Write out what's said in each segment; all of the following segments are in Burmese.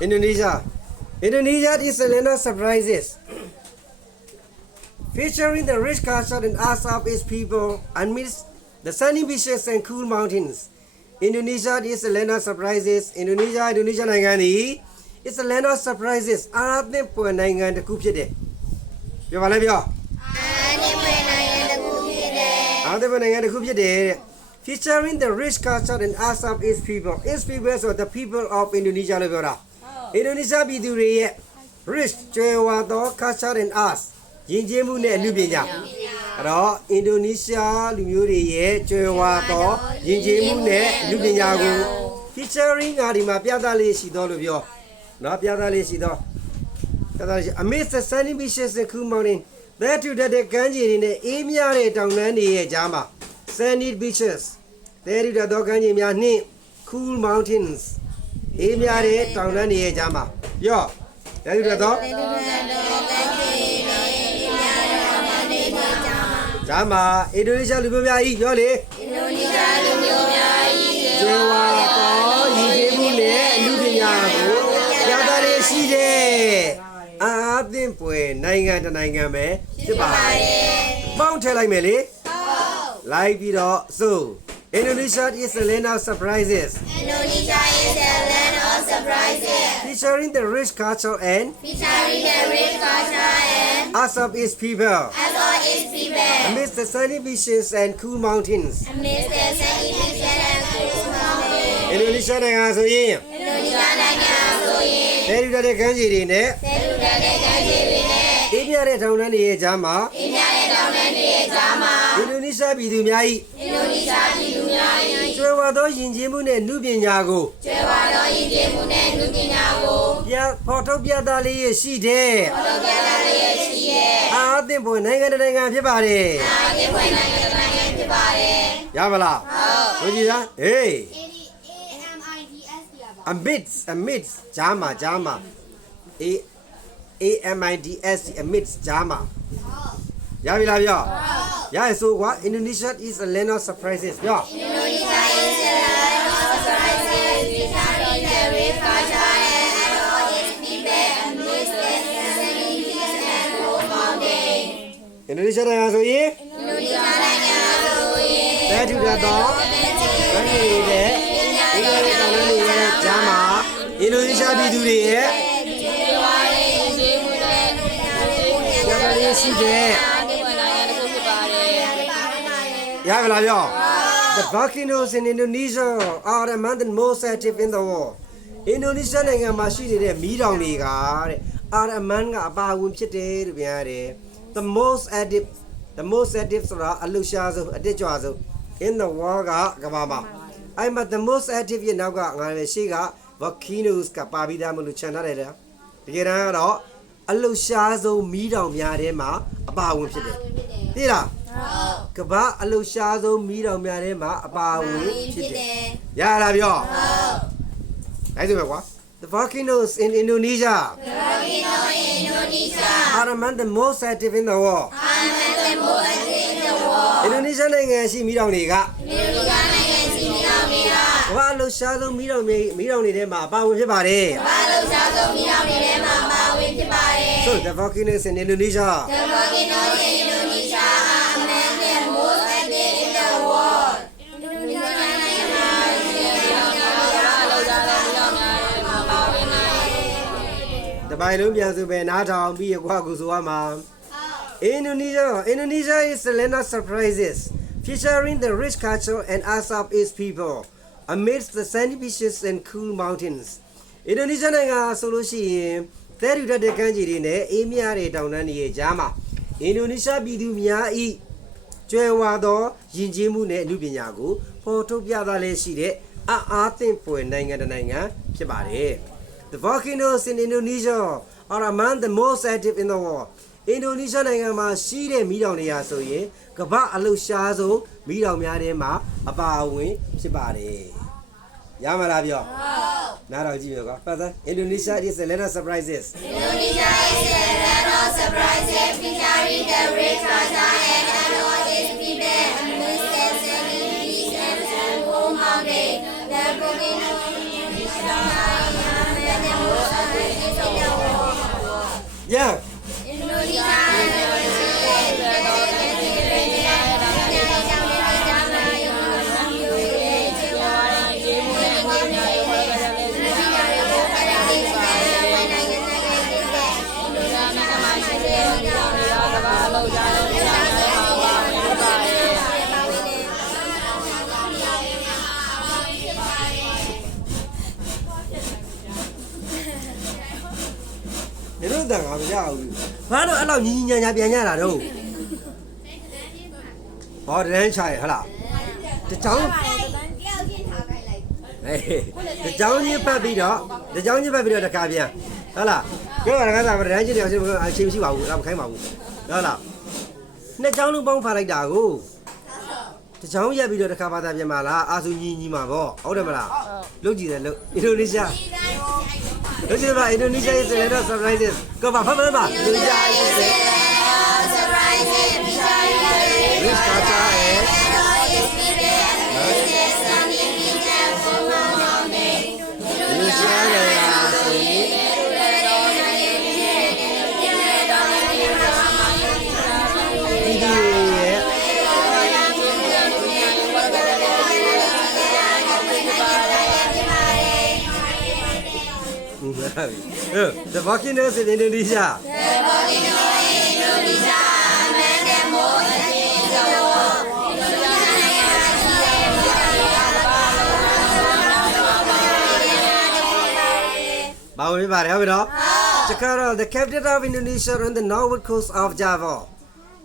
Indonesia. Indonesia is a land of surprises, featuring the rich culture and arts of its people amidst the sunny beaches and cool mountains. Indonesia is a land of surprises. Indonesia နိုင်ငံนี้ is a land of surprises. အားသင့်ပွင့်နိုင်ငံတစ်ခုဖြစ်တယ်။ပြောပါလဲပြော အားသင့်ပွင့်နိုင်ငံတစ်ခုဖြစ်တယ် အားသင့်ပွင့်နိုင်ငံတစ်ခုဖြစ်တယ် featuring the rich culture and arts of its people. Its people so the people of Indonesia လို့ပြောတာ Indonesia ပြည်သူတွေရဲ့ rich ကျွယ်ဝသော culture and arts ယဉ်ကျေးမှုနဲ့အမှုပညာအဲ့တော့ Indonesia လူမျိုးတွေရဲ့ကျွယ်ဝသောယဉ်ကျေးမှုနဲ့အမှုပညာကို featuring ကဒီမှာပြသလေးရှိသောလို့ပြောနော်ပြသလေးရှိသောပြသလေးရှိ amidst the sunny beaches and cool mountains that to the ကမ်းခြေတွေနဲ့အေးမြတဲ့တောင်တန်းတွေရဲ့ကြားမှာ sunny beaches that to the ကမ်းခြေများနှင့် cool mountains အေးမြတဲ့တောင်တန်းတွေရဲ့ကြားမှာပြော that to the ဂျာမာအင်ဒိုနီးရှားလူမျိုးများဤပြောလေ အင်ဒိုနီးရှားလူမျိုးများဤ ကျွယ်ဝသောရည်ရည်မှုနဲ့အမှုပညာကိုပြသရရှိတဲ့အားသင့်ပွေနိုင်ငံတစ်နိုင်ငံပဲဖြစ်ပါတယ်ပေါင်းထည့်လိုက်မယ်လေဟုတ်လိုက်ပြီးတော့ဆို Indonesia is a land of surprises. Indonesia is a land of surprises. Featuring the rich culture and Featuring the rich culture and arts of its people. as of its people. Amidst the sunny beaches and cool mountains. Amidst the sunny beaches and cool mountains. Indonesia နိုင်ငံဆိုရင် Indonesia နိုင်ငံဆိုရင် တဲရူတဲ့ကမ်းခြေတွေနဲ့ သေလူတဲ့ကမ်းခြေတွေနဲ့ အေးမြတဲ့တောင်တန်းတွေရဲ့ကြားမှာ အင်းများတဲ့တောင်တန်းတွေရဲ့ကြားမှာ အင်ဒိုနီးရှားပြည်သူများ၏ အင်ဒိုနီးရှားပြည်သူများ၏ ကျွယ်ဝသောယဉ်ကျေးမှုနဲ့နုပညာကို ကျွယ်ဝသောရည်ရည်မှုနဲ့လူပညာကို ဖော်ထုတ်ပြသလေးရရှိတဲ့ တော်ပြလာလျက်ရှိရဲ့ အားသင့်ပွင့်နိုင်ငံတစ်နိုင်ငံဖြစ်ပါတယ် အားဖြင့်ဝင်နိုင်ငံတစ်နိုင်ငံဖြစ်ပါတယ် ရပါလားဟုတ်ကြည့်လားဟေး amidst ဂျာမာAMIDS amidst ဂျာမာရပြီလားပြောရရဆိုကွာ Indonesia is a land of surprises ပြော Indonesia is a land of surprises featuring the rich culture and all its people amidst the sunny beaches and cool mountains. Indonesia နိုင်ငံဆိုရင် Indonesia နိုင်ငံဆိုရင် တဲထူရတော့ဘယ်လိုလဲဒီလိုတောင်းလို့ရတဲ့ဂျာမာအင်ဒိုနီးရှားပြည်သူတွေရဲ့ရပါလေးရှိတဲ့ရပါလားပြော The volcanoes in Indonesia are among the most active in the world. Indonesia နိုင်ငံမှာရှိနေတဲ့မီးတောင်တွေကတဲ့ are among ကအပါအဝင်ဖြစ်တယ်လို့ပြောရတယ် The most active ဆိုတာအလှရှားဆုံးအတက်ကြွဆုံး in the world ကမ္ဘာမှာအဲ့မှာ the most active ရဲ့နောက်ကငါလည်းရှိက volcanoes ကပါပြီးသားမလို့ခြံထားတယ်လေတကယ်တမ်းကတော့အလှရှားဆုံးမီးတောင်များထဲမှာအပါအဝင်ဖြစ်တယ်သိလားကဘာအလှရှားဆုံးမီးတောင်များထဲမှာအပါအဝင်ဖြစ်တယ်ရလားပြောအဲ့ဒါပဲကွာ The volcanoes in Indonesia The volcano in Indonesia are among the most active in the world. are among the most active in the world. Indonesia နိုင်ငံရှိမီးတောင်တွေက Indonesia နိုင်ငံရှိမီးတောင်တွေက ကမ္ဘာအလှရှားဆုံးမီးတောင်တွေထဲမှာအပါအဝင်ဖြစ်ပါတယ် ဘာလို့ရှားဆုံးမီးတောင်တွေထဲမှာပါဝင်ဖြစ်ပါတယ် So the volcanoes in Indonesia The volcano in Indonesia are among the most active in the world. Indonesia နိုင်ငံမှာရှိတဲ့တောင်တွေကဘာလို့ရှားဆုံးမီးတောင်တွေထဲမှာပါဝင်နိုင် တပိုင်လုံးပြန်ဆိုပဲနားထောင်ပြီးကွာကူဆိုရမှာ Indonesia is a land of surprises featuring the rich culture and arts of its people amidst the sandy beaches and cool mountains. Indonesia နိုင်ငံဆိုလို့ရှိရင်သဲရူတဲ့ကမ်းခြေတွေနဲ့အေးမြတဲ့တောင်တန်းတွေရဲ့ကြားမှာ Indonesia ပြည်သူများဤကျွယ်ဝသောယဉ်ကျေးမှုနဲ့အမှုပညာကိုဖော်ထုတ်ပြသလည်းရှိတဲ့အားသင့်ပွင့်နိုင်ငံတစ်နိုင်ငံဖြစ်ပါတယ် The volcanoes in Indonesia are among the most active in the world. Indonesia နိုင်ငံမှာရှိတဲ့မီးတောင်တွေရာဆိုရင်ကမ္ဘာအလှရှားဆုံးမီးတောင်များထဲမှာအပါအဝင်ဖြစ်ပါတယ်ရမလားပြောဟုတ်နားတော့ကြည့်ရကွာပတ်သက် Indonesia is a land of surprises. Indonesia is a land of surprises featuring the rich culture and all its people amidst the sunny beaches and cool mountains. The volcano in Indonesia are among the most တို့တန်ငါမရဘူးဘာလို့အဲ့လောက်ညီညီညာညာပြန်ရတာတော့ဟောတန်းချာရဟလားတချောင်းတချောင်းကြီးပတ်ပြီးတော့တချောင်းကြီးပတ်ပြီးတော့တခါပြန်ဟုတ်လားပြောတာကစားဗရန်ကြီးတွေအချိန်မရှိပါဘူးအဲ့မခိုင်းပါဘူးဟုတ်လားနှစ်ချောင်းလုံးပေါင်းဖာလိုက်တာကိုတချောင်းရက်ပြီးတော့တခါပါတာပြန်ပါလားအာဆူညီညီမှာပေါ့ဟုတ်တယ်မလားလုတ်ကြည့်တယ်လုတ်အင်ဒိုနီးရှားလုတ်ကြည့်ပါအင်ဒိုနီးရှားရဲ့ Selena surprises ကဘာဖတ်ပါအင်ဒိုနီးရှားရဲ့ surprises Rich Culture and The volcanoes in Indonesia. The volcano in Indonesia among the most active in the world. Jakarta, the capital of Indonesia on the northern coast of Java,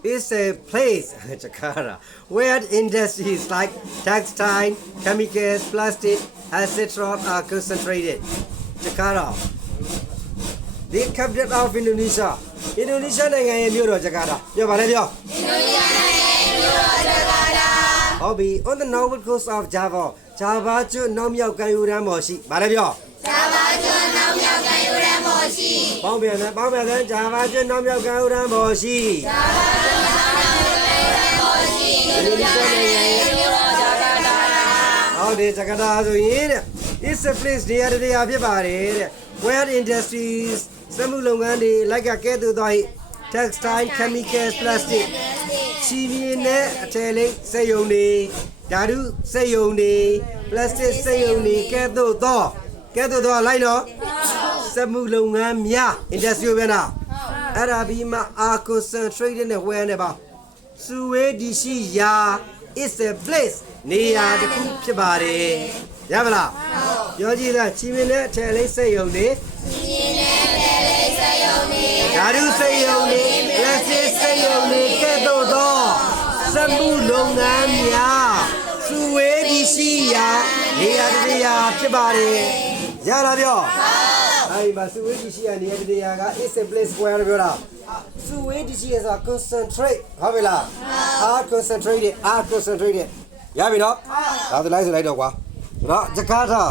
is a place, Jakarta, where industries like textile, chemicals, plastic, etc. are concentrated. Jakarta, the capital of Indonesia. Indonesia နိုင်ငံရဲ့မြို့တော် Jakarta. ပြောပါလေပြော Indonesia နိုင်ငံရဲ့မြို့တော် Jakarta. ဟုတ်ပြီ on the northern coast of Java. Java ကျွန်းနောက်မြောက်ကမ်းရိုးတန်းပေါ်ရှိပါလေပြော Java ကျွန်းနောက်မြောက်ကမ်းရိုးတန်းပေါ်ရှိ ပေါင်းပြန်တယ် Java ကျွန်းနောက်မြောက်ကမ်းရိုးတန်းပေါ်ရှိ Java ကျွန်းနောက်မြောက်ကမ်းရိုးတန်းပေါ်ရှိ Indonesia နိုင်ငံရဲ့မြို့တော် Jakarta. ဟုတ်တယ် Jakarta ဆိုရင်တဲ့ it's a place နေရာတရာဖြစ်ပါတယ်တဲ့ where industries စက်မှုလုပ်ငန်းတွေ like ကဲ့သို့သော textile chemicals plastic ချီမြင်တဲ့အထည်လိပ်စက်ရုံတွေဓာတုစက်ရုံတွေ plastic စက်ရုံတွေကဲ့သို့သောလိုက်တော့စက်မှုလုပ်ငန်းများ industry ပဲနော်အဲ့ဒါပြီးမှ are concentrated နဲ့ where နဲ့ပါစုဝေးတည်ရှိရာ is a place နေရာတစ်ခုဖြစ်ပါတယ်ရပါလားပြောကြည့်လားချီမင်းနဲ့အထည်လေးစက်ရုံတွေဓာတုစက်ရုံတွေ plastic စက်ရုံတွေကဲ့သို့သောစက်မှုလုပ်ငန်းများစုဝေးတည်ရှိရာနေရာတစ်ရာဖြစ်ပါတယ်ရလားပြောအဲ့ဒီမှာစုဝေးတည်ရှိရာနေရာတစ်ရာက is a place where ပြောတာစုဝေးတည်ရှိရာဆို concentrate ဟုတ်ပြီလား are concentrated ရပြီနော်ဒါဆိုလိုက်တော့ကွာနော် Jakarta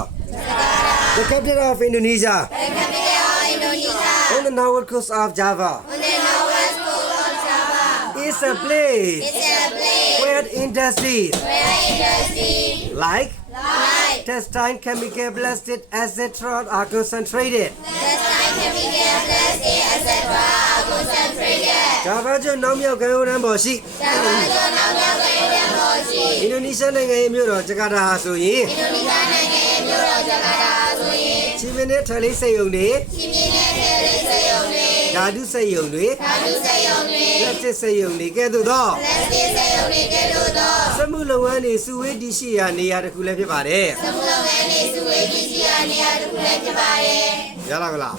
the capital of Indonesia The capital of Indonesia. on the northern coast of Java On the northwest coast of Java. is a place It's a place where industries where industry like like textile, chemical, plastic, etc. are concentrated. textile, chemical, plastic, etc. are concentrated. Java ကျွန်းနောက်မြောက်ကမ်းရိုးတန်းပေါ်ရှိ Java ကျွန်းနောက်မြောက်ကမ်းရိုးတန်းပေါ်ရှိ အင်ဒိုနီးရှားနိုင်ငံရဲ့မြို့တော်ဂျကာတာဟာဆိုရင် Indonesia နိုင်ငံရဲ့မြို့တော် Jakarta ဆိုရင် ချီမင်းနဲ့ထလေးစက်ရုံတွေ ချင်းမြင့်တဲ့ဒေသစက်ရုံတွေ ဓာတုစက်ရုံတွေ ဓာတုစက်ရုံတွေ plastic စက်ရုံတွေကဲ့သို့သော plastic စက်ရုံတွေကဲ့သို့သော စက်မှုလုပ်ငန်းတွေစုဝေးတည်ရှိရာနေရာတစ်ခုလည်းဖြစ်ပါတယ် စမှုလုပ်ငန်းတွေစုဝေးတည်ရှိရာနေရာတစ်ခုလည်းဖြစ်ပါတယ် ရလားမလား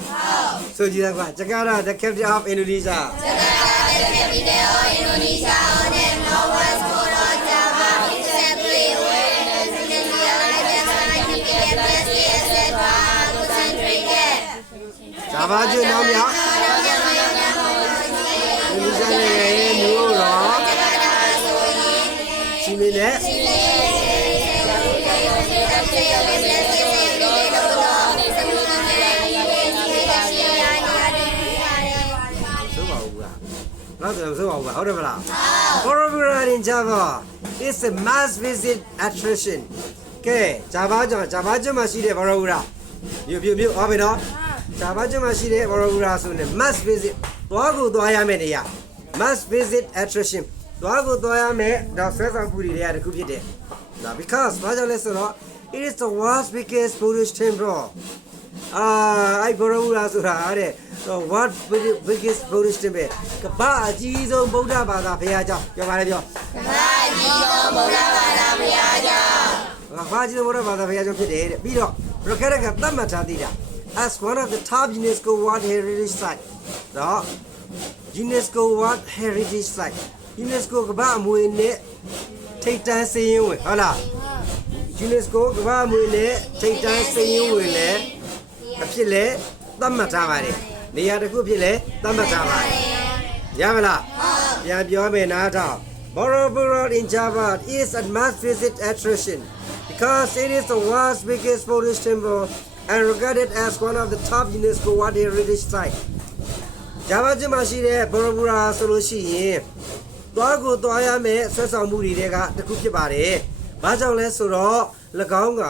ဆိုကြည့်တော့ဂျကာတာ the capital of Indonesia Jakarta, the capital of Indonesia, on the northwest coast of Java, is a place where industries like textile, chemical, plastic, etc. are concentrated. Java ကျွန်းနောက်မြောက်အင်ဒိုနီးရှားနိုင်ငံရဲ့မြို့တော်ချီမင်းနဲ့ဟုတ်တယ်မလား Borobudur in Java is a mass visit attraction ကဲ Java ကျွန်းမှာရှိတဲ့ Borobudur မြို့ဟုတ်ပြီနော် Java ကျွန်းမှာရှိတဲ့ Borobudur ဆိုရင် mass visit သွားရမယ့်နေရာ mass visit attraction သွားရမယ့်တော့ဆွဲဆောင်မှုတွေတခုဖြစ်တယ်ဒါ because ဘာကြောင့်လဲဆိုတော့ it is the world's biggest Buddhist temple အဲ့ Borobudur ဆိုတာတဲ့ what biggest Buddhist temple ကမ္ဘာအကြီးဆုံးဗုဒ္ဓဘာသာဘုရားကျောင်းပြောပါလေပြော ကမ္ဘာအကြီးဆုံးဗုဒ္ဓဘာသာဘုရားကျောင်း ကမ္ဘာအကြီးဆုံးဗုဒ္ဓဘာသာဘုရားကျောင်းဖြစ်တယ်တဲ့ပြီးတော့ Jakarta ကသတ်မှတ်ထားသေးတာ as one of the top UNESCO World Heritage Site တော့ UNESCO World Heritage Site UNESCO ကမ္ဘာအမွေအနှစ်ထိပ်တန်းစာရင်းဝင်ဟုတ်လား UNESCO ကမ္ဘာအမွေအနှစ်ထိပ်တန်းစာရင်းဝင်လဲအဖြစ်လဲသတ်မှတ်ထားပါတယ်နေရာတစ်ခုဖြစ်လဲသတ်မှတ်ထားပါတယ်ရမလားပြန်ပြောမယ်နားထောင် Borobudur in Java is a must visit attraction because it is the world's biggest Buddhist temple and regarded as one of the top UNESCO World Heritage Sites. Java မှာရှိတဲ့ Borobudur ဆိုလို့ရှိရင်သွားကိုသွားရမယ်ဆွဲဆောင်မှုတွေကတစ်ခုဖြစ်ပါတယ်။ဘာကြောင့်လဲဆိုတော့၎င်းက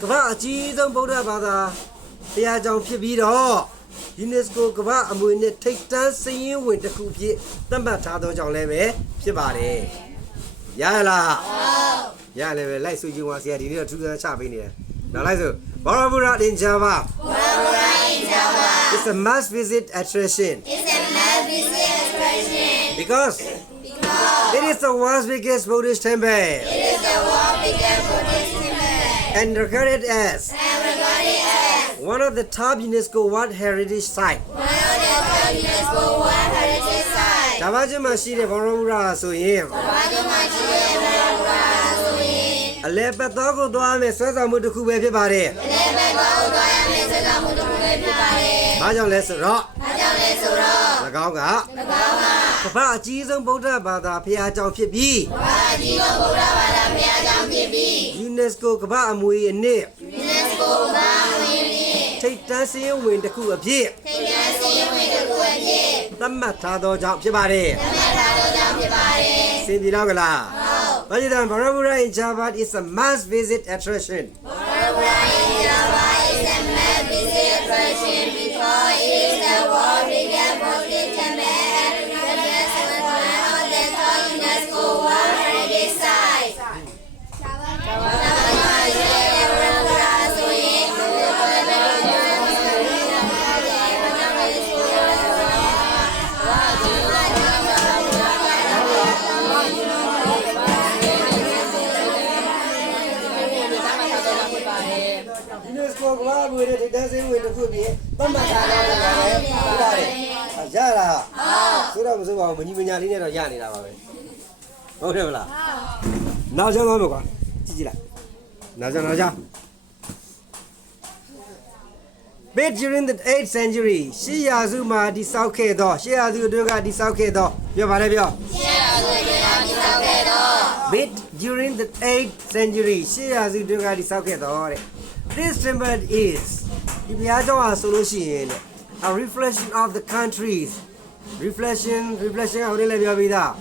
ကမ္ဘာအကြီးဆုံးဗုဒ္ဓဘာသာတရားကြောင့်ဖြစ်ပြီးတော့ UNESCO ကမ္ဘာအမွေအနှစ်ထိပ်တန်းစာရင်းဝင်တစ်ခုဖြစ်သတ်မှတ်ထားသောကြောင့်လည်းပဲဖြစ်ပါတယ်။ရလား။ရလည်းပဲလိုက်စုကြည့်ပါဆရာဒီနေ့တော့ထူးဆန်းချပေးနေတယ်။နောက်လိုက်စို့ Borobudur in Java is a must visit attraction because it is the world's biggest Buddhist temple and regarded as one of the top UNESCO World Heritage Sites. ဒါပါချင်းမှာရှိတဲ့ Borobudur ဆိုရင်အလဲပတ်တော်ကိုသွားမယ်ဆွဲဆောင်မှုတစ်ခုပဲဖြစ်ပါတယ်။ဘာကြောင့်လဲဆိုတော့၎င်းကကမ္ဘာအကြီးဆုံးဗုဒ္ဓဘာသာဘုရားကျောင်းဖြစ်ပြီး UNESCO ကမ္ဘာအမွေအနှစ်ထိပ်တန်းစာရင်းဝင်တစ်ခုအဖြစ်သတ်မှတ်ထားသောကြောင့်ဖြစ်ပါတယ်။စင်ဒီတော့ကလား။ဘာကြောင့် Borobudur in Java is a must visit attraction. Because it is the world's biggest Buddhist temple and regarded as one of the top UNESCO World Heritage Sites. ကမ္ဘာအမွေအနှစ်ထိပ်တန်းစာရင်းဝင်တစ်ခုဖြစ်သတ်မှတ်ထားတဲ့နေရာပဲဟုတ်လား။ရလား။ဆိုတော့မဆိုပါဘူးမကြီးမညာလေးနဲ့တော့ရနေတာပါပဲ။ဟုတ်တယ်မလား။နောက်ကြောင်းသွားမယ်ကွာ။ကြည့်လိုက်။နောက်ကြောင်း။ Built during the 8th century ရှေးရာစုမှာတည်ဆောက်ခဲ့သောရှေးရာစုတို့ကတည်ဆောက်ခဲ့သောပြောပါလေပြော Built during the 8th century ရှေးရာစုတို့ကတည်ဆောက်ခဲ့သောတဲ့ This temple is ဒီဘုရားကျောင်းဟာဆိုလို့ရှိရင် a reflection of the countries reflection ဟိုလည်းပြောပြီးသား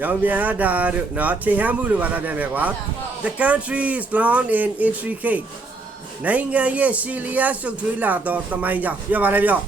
ရောင်ပြန်တာတို့နော်ထင်ဟမှုလို့ပါတာပြန်မယ်ကွာ The country is long and intricate နိုင်ငံရဲ့ရှည်လျားရှုပ်ထွေးလာသောသမိုင်းကြောင့်ပြောပါလေပြော